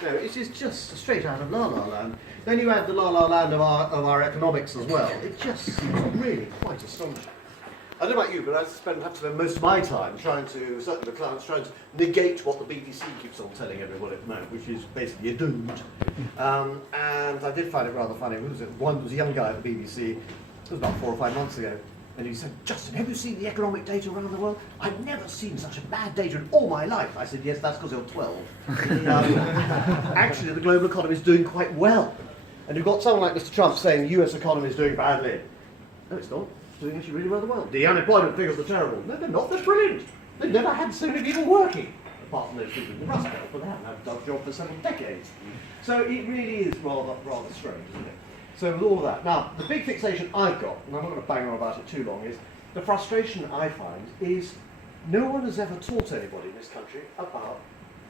No, it is just straight out of La La Land. Then you add the La La Land of our economics as well. It just seems really quite astonishing. I don't know about you, but I have to spend most of my time trying to, certainly the clients, trying to negate what the BBC keeps on telling everyone at the moment, which is basically a don't. And I did find it rather funny. One was a young guy at the BBC, it was about 4 or 5 months ago, and he said, "Justin, have you seen the economic data around the world? I've never seen such a bad data in all my life." I said, "Yes, that's because you're 12. Actually, the global economy is doing quite well. And you've got someone like Mr. Trump saying the US economy is doing badly. No, it's not. It's doing actually really rather well. The unemployment figures are terrible. No, they're not. They're brilliant. They've never had so many people working, apart from those people in the Rust Belt, but they haven't had a job for several decades. So it really is rather strange, isn't it? So with all of that. Now, the big fixation I've got, and I'm not going to bang on about it too long, is the frustration I find is no one has ever taught anybody in this country about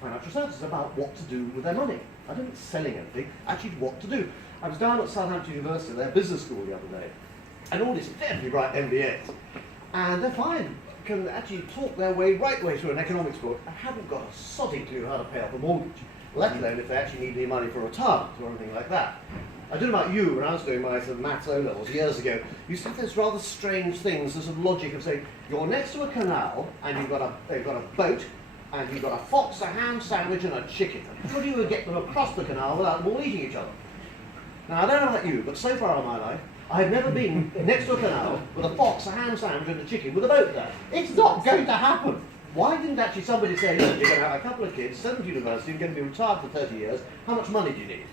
financial services, about what to do with their money. I don't mean selling anything, actually what to do. I was down at Southampton University, their business school the other day, and all these very bright MBAs, and they're fine, can actually talk their way through an economics book. I haven't got a soddy clue how to pay off a mortgage, let alone if they actually need any money for retirement or anything like that. I don't know about you, when I was doing my sort of maths O-levels years ago, you see those rather strange things, the sort of logic of saying, you're next to a canal, and they've got a boat, and you've got a fox, a ham sandwich, and a chicken. How do you get them across the canal without them all eating each other? Now, I don't know about you, but so far in my life, I've never been next to a canal with a fox, a ham sandwich, and a chicken with a boat there. It's not going to happen. Why didn't actually somebody say, look, you're going to have a couple of kids, send them to university, you're going to be retired for 30 years, how much money do you need?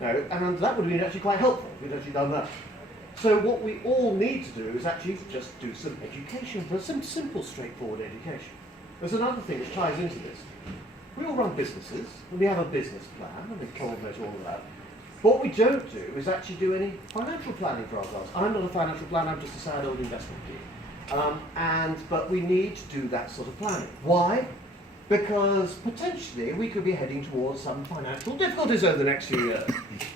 No, and that would have been actually quite helpful if we'd actually done that. So what we all need to do is actually just do some education, some simple, straightforward education. There's another thing which ties into this. We all run businesses, and we have a business plan, and we coordinate all of that. What we don't do is actually do any financial planning for ourselves. I'm not a financial planner, I'm just a sad old investment geek. But we need to do that sort of planning. Why? Because potentially we could be heading towards some financial difficulties over the next few years.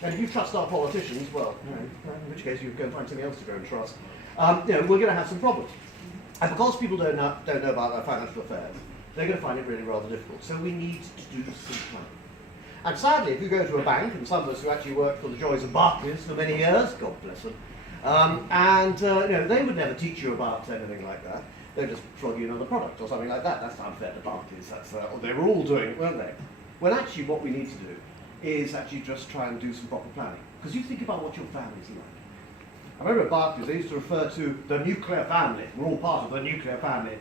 And if you trust our politicians, well, in which case you go and find something else to go and trust. We're going to have some problems. And because people don't know about our financial affairs, they're going to find it really rather difficult. So we need to do some planning. And sadly, if you go to a bank, and some of us who actually worked for the joys of Barclays for many years, God bless them, they would never teach you about anything like that. They'd just flog you another product or something like that. That's unfair to Barclays. They were all doing it, weren't they? Well, actually, what we need to do is actually just try and do some proper planning. Because you think about what your family's like. I remember at Barclays, they used to refer to the nuclear family. We're all part of the nuclear family.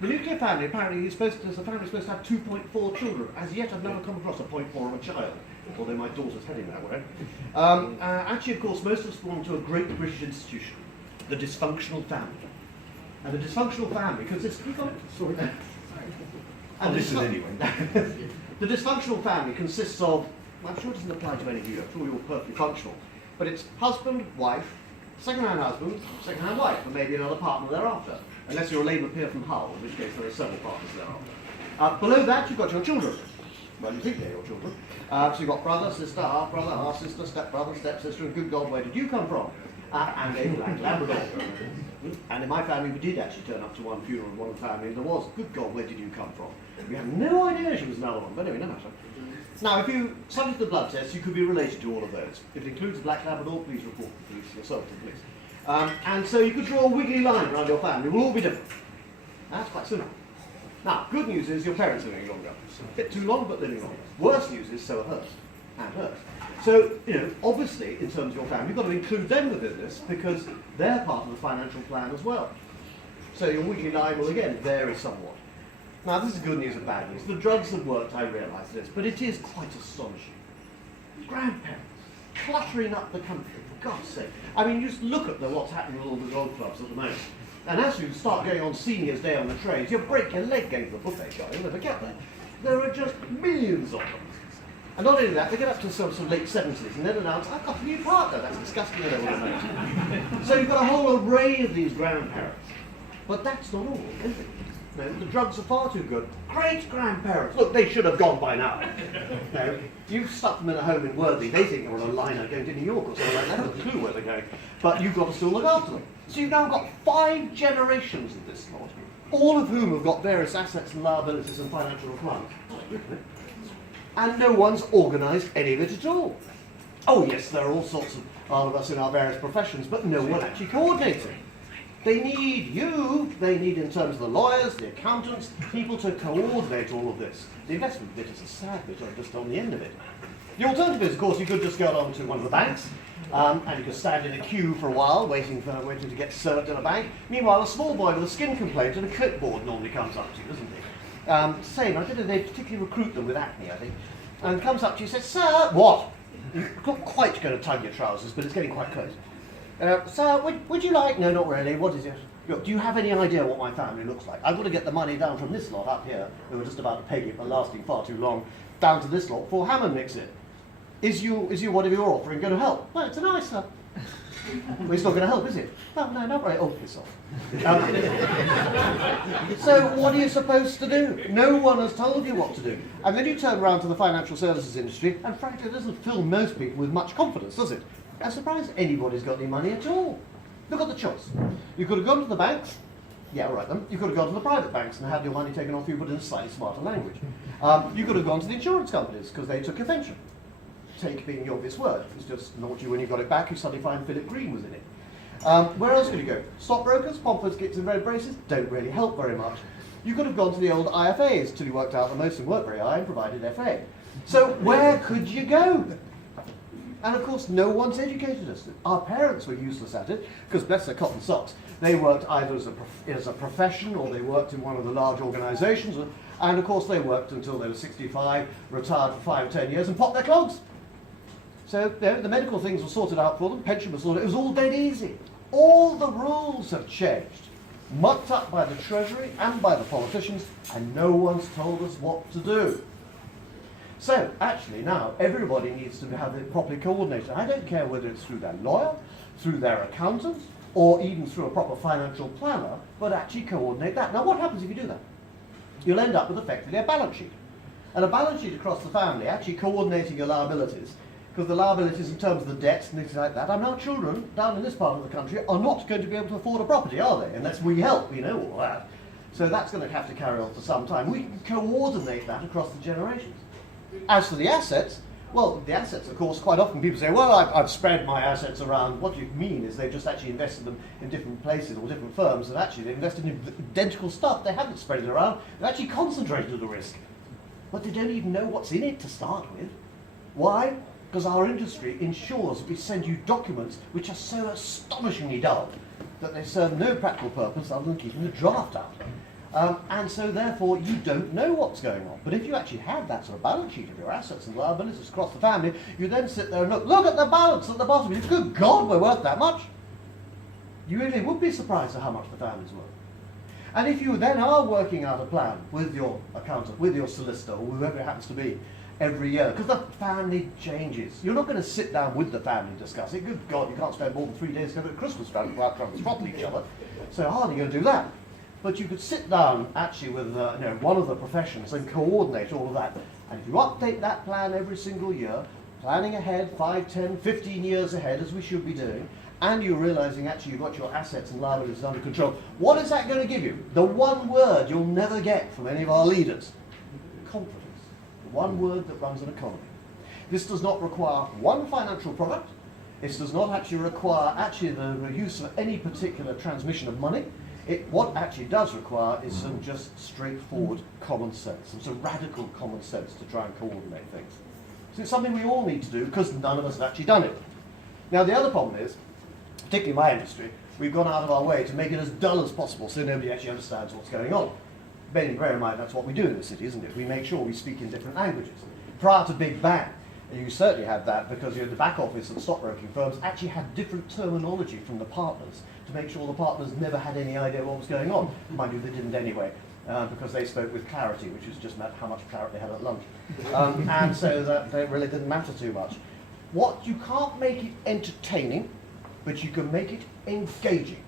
The nuclear family, apparently, the family is supposed to have 2.4 children. As yet, I've never come across a 0.4 of a child, although my daughter's heading that way. Actually, of course, most of us belong to a great British institution, the dysfunctional family. And the dysfunctional family consists... Sorry. And the dysfunctional family consists of... Well, I'm sure it doesn't apply to any of you. I'm sure you're perfectly functional. But it's husband, wife, second-hand husband, second-hand wife, and maybe another partner thereafter. Unless you're a Labour peer from Hull, in which case there are several partners thereafter. Below that, you've got your children. Well, you think they're your children. So you've got brother, sister, half-brother, half-sister, step-brother, step-sister, and good God, where did you come from? And a black Labrador. And in my family, we did actually turn up to one funeral of one family, and there was, good God, where did you come from? We had no idea she was another one, but anyway, no matter. Now, if you subject the blood test, you could be related to all of those. If it includes a black Labrador, please report to the police, yourself to the police. And so you could draw a wiggly line around your family. We'll all be different. That's quite simple. Now, good news is your parents are living longer. A bit too long, but living longer. Worse news is so are hers, and hers. So, obviously, in terms of your family, you've got to include them within this because they're part of the financial plan as well. So your wiggly line will, again, vary somewhat. Now, this is good news and bad news. The drugs have worked, I realise this, but it is quite astonishing. Grandparents cluttering up the country, for God's sake. I mean, you just look at what's happening with all the golf clubs at the moment. And as you start going on Seniors' Day on the trains, you break your leg going to the buffet show. You'll never get there. There are just millions of them. And not only that, they get up to some sort of late 70s and then announce, I've got a new partner. That's disgusting. I don't want to know. So you've got a whole array of these grandparents. But that's not all, is it? No, the drugs are far too good. Great-grandparents. Look, they should have gone by now. No, you've stuck them in a home in Worthy. They think they're on a liner going to New York or something like that. They haven't a clue where they're going. But you've got to still look after them. So you've now got 5 generations of this lot, all of whom have got various assets and liabilities and financial requirements. and no one's organised any of it at all. Oh yes, there are all sorts of us in our various professions, but no one actually coordinates it. They need you, they need in terms of the lawyers, the accountants, people to coordinate all of this. The investment bit is a sad bit, just on the end of it. The alternative is, of course, you could just go along to one of the banks, and you could stand in a queue for a while, waiting to get served in a bank. Meanwhile, a small boy with a skin complaint and a clipboard normally comes up to you, doesn't he? Same, I don't know, they particularly recruit them with acne, I think. And comes up to you and says, "Sir, what?" You're not quite going to tug your trousers, but it's getting quite close. "Sir, would you like..." "No, not really. What is it?" "Look, do you have any idea what my family looks like? I've got to get the money down from this lot up here, who are just about to peg it but lasting far too long, down to this lot before Hammond nicks it. Is whatever you're offering going to help?" "Well, it's a nice, sir." "Well, it's not going to help, is it?" "No, not very." "Oh, piss off." So what are you supposed to do? No one has told you what to do. And then you turn around to the financial services industry, and frankly, it doesn't fill most people with much confidence, does it? I'm surprised anybody's got any money at all. Look at the choice. You could have gone to the banks. Yeah, all right then. You could have gone to the private banks and had your money taken off you, but in a slightly smarter language. You could have gone to the insurance companies because they took your pension. Take being the obvious word. It was just naughty when you got it back, you suddenly find Philip Green was in it. Where else could you go? Stockbrokers, Pomford, Skips and redbraces don't really help very much. You could have gone to the old IFAs till you worked out that most of them weren't very high and provided FA. So where could you go? And of course, no one's educated us. Our parents were useless at it, because bless their cotton socks, they worked either as a profession or they worked in one of the large organisations, and of course they worked until they were 65, retired for 5 or 10 years and popped their clogs. So the medical things were sorted out for them, pension was sorted, it was all dead easy. All the rules have changed, mucked up by the Treasury and by the politicians, and no one's told us what to do. So, actually now, everybody needs to have it properly coordinated. I don't care whether it's through their lawyer, through their accountant, or even through a proper financial planner, but actually coordinate that. Now, what happens if you do that? You'll end up with effectively a balance sheet. And a balance sheet across the family, actually coordinating your liabilities, because the liabilities in terms of the debts and things like that, I mean, our children down in this part of the country are not going to be able to afford a property, are they? Unless we help, we know all that. So that's going to have to carry on for some time. We can coordinate that across the generations. As for the assets, well, the assets, of course, quite often people say, well, I've spread my assets around. What you mean is they've just actually invested them in different places or different firms, and actually they've invested in identical stuff. They haven't spread it around. They've actually concentrated the risk. But they don't even know what's in it to start with. Why? Because our industry ensures we send you documents which are so astonishingly dull that they serve no practical purpose other than keeping the draft out. And so therefore you don't know what's going on. But if you actually have that sort of balance sheet of your assets and liabilities across the family, you then sit there and look at the balance at the bottom. You go, good God, we're worth that much. You really would be surprised at how much the family's worth. And if you then are working out a plan with your accountant, with your solicitor, or whoever it happens to be, every year, because the family changes. You're not going to sit down with the family and discuss it. Good God, you can't spend more than 3 days together at Christmas without trying to throttle each other. So how are you going to do that? But you could sit down actually with one of the professions and coordinate all of that. And if you update that plan every single year, planning ahead 5, 10, 15 years ahead, as we should be doing, and you're realizing actually you've got your assets and liabilities under control, what is that going to give you? The one word you'll never get from any of our leaders: confidence. The one word that runs an economy. This does not require one financial product. This does not actually require the use of any particular transmission of money. What actually does require is some just straightforward common sense, some radical common sense to try and coordinate things. So it's something we all need to do because none of us have actually done it. Now the other problem is, particularly in my industry, we've gone out of our way to make it as dull as possible so nobody actually understands what's going on. Bear in mind that's what we do in the city, isn't it? We make sure we speak in different languages. Prior to Big Bang, you certainly had that because the back office and stockbroking firms actually had different terminology from the partners to make sure the partners never had any idea what was going on. Mind you, they didn't anyway, because they spoke with clarity, which was just how much claret they had at lunch. And so that it really didn't matter too much. You can't make it entertaining, but you can make it engaging.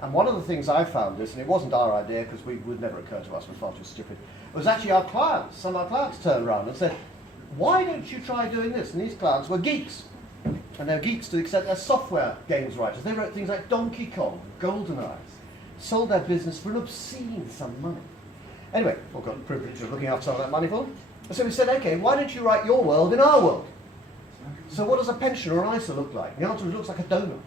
And one of the things I found is, and it wasn't our idea because we would never occur to us, we're far too stupid, it was actually our clients. Some of our clients turned around and said, why don't you try doing this? And these clients were geeks. And they're geeks to the extent they're software games writers. They wrote things like Donkey Kong, GoldenEye, sold their business for an obscene sum of money. Anyway, I've got the privilege of looking after some of that money for them. And so we said, okay, why don't you write your world in our world? So what does a pension or an ISA look like? The answer is it looks like a donut.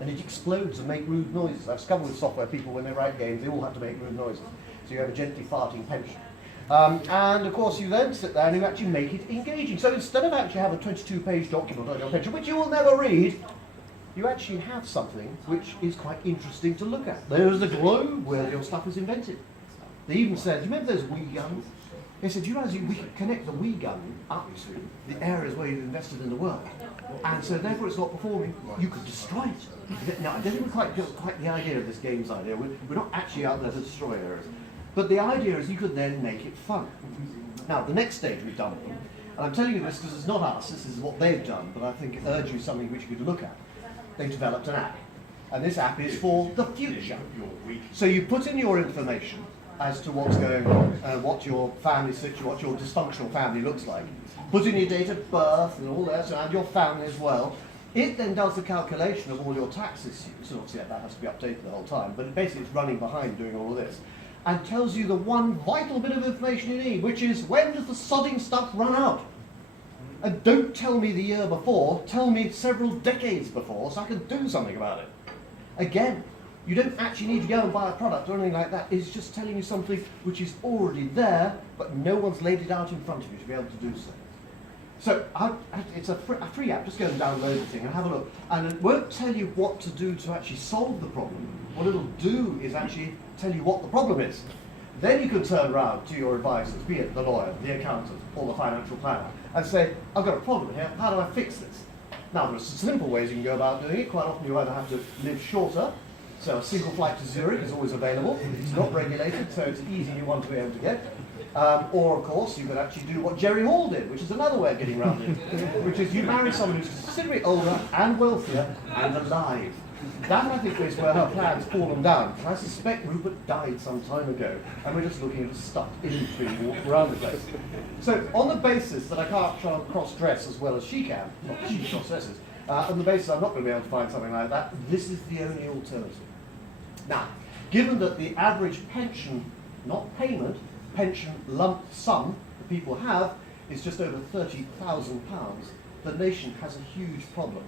And it explodes and makes rude noises. I've discovered with software people, when they write games, they all have to make rude noises. So you have a gently farting pension. And of course you then sit there and you actually make it engaging. So instead of actually have a 22-page document on your pension, which you will never read, you actually have something which is quite interesting to look at. There's the globe where your stuff is invented. They even said, do you remember those Wii guns? They said, do you realise we can connect the Wii gun up to the areas where you've invested in the world? And so therefore it's not performing, you could destroy it. Now, I don't think we quite get the idea of this game's idea. We're not actually out there to destroy areas. But the idea is you could then make it fun. Now, the next stage we've done, and I'm telling you this because it's not us, this is what they've done, but I think it urges you something which you could look at. They've developed an app. And this app is for the future. So you put in your information as to what's going on, what your family situation, what your dysfunctional family looks like. Put in your date of birth and all that, and your family as well. It then does the calculation of all your tax issues, and obviously that has to be updated the whole time, but basically it's running behind doing all of this, and tells you the one vital bit of information you need, which is when does the sodding stuff run out? And don't tell me the year before, tell me several decades before so I can do something about it. Again, you don't actually need to go and buy a product or anything like that. It's just telling you something which is already there, but no one's laid it out in front of you to be able to do so. So it's a free app. Just go and download the thing and have a look. And it won't tell you what to do to actually solve the problem. What it'll do is actually tell you what the problem is. Then you can turn around to your advisors, be it the lawyer, the accountant, or the financial planner, and say, I've got a problem here, how do I fix this? Now, there are some simple ways you can go about doing it. Quite often you either have to live shorter, so a single flight to Zurich is always available. It's not regulated, so it's an easy one to be able to get. Or, of course, you could actually do what Jerry Hall did, which is another way of getting around it, which is you marry someone who's considerably older and wealthier and alive. That, I think, is where her plan's fallen down. And I suspect Rupert died some time ago, and we're just looking at a stuffed inventory walk around the place. So, on the basis that I can't try and cross-dress as well as she can, not that she cross-dresses, on the basis I'm not going to be able to find something like that, this is the only alternative. Now, given that the average pension, not payment, pension lump sum that people have is just over £30,000, the nation has a huge problem.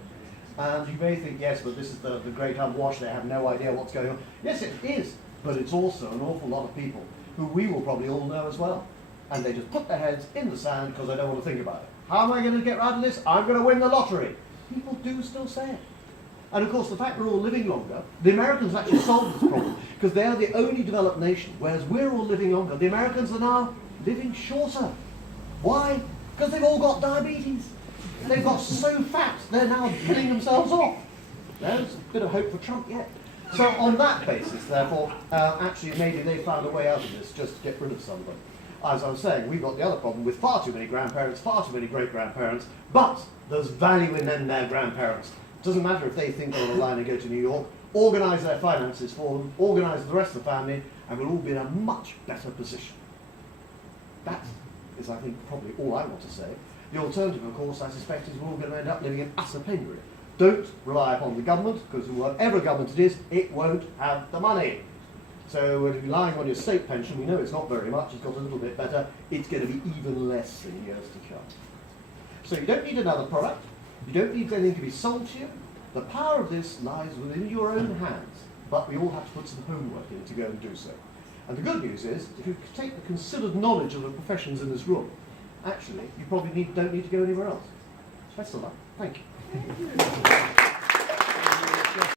And you may think, yes, but this is the great unwashed, they have no idea what's going on. Yes, it is, but it's also an awful lot of people who we will probably all know as well. And they just put their heads in the sand because they don't want to think about it. How am I going to get out of this? I'm going to win the lottery. People do still say it. And of course, the fact we're all living longer, the Americans actually solved this problem because they are the only developed nation, whereas we're all living longer. The Americans are now living shorter. Why? Because they've all got diabetes. They've got so fat, they're now killing themselves off. There's a bit of hope for Trump yet. So on that basis, therefore, actually maybe they found a way out of this, just to get rid of somebody. As I was saying, we've got the other problem with far too many grandparents, far too many great-grandparents, but there's value in them, their grandparents. Doesn't matter if they think on the line and go to New York, organise their finances for them, organise the rest of the family, and we'll all be in a much better position. That is, I think, probably all I want to say. The alternative, of course, I suspect, is we're all going to end up living in utter penury. Don't rely upon the government, because whatever government it is, it won't have the money. So if you're relying on your state pension, we know it's not very much, it's got a little bit better, it's going to be even less in years to come. So you don't need another product. You don't need anything to be sold to you. The power of this lies within your own hands, but we all have to put some homework in to go and do so. And the good news is, if you take the considered knowledge of the professions in this room, actually, you probably don't need to go anywhere else. Best of luck. Thank you.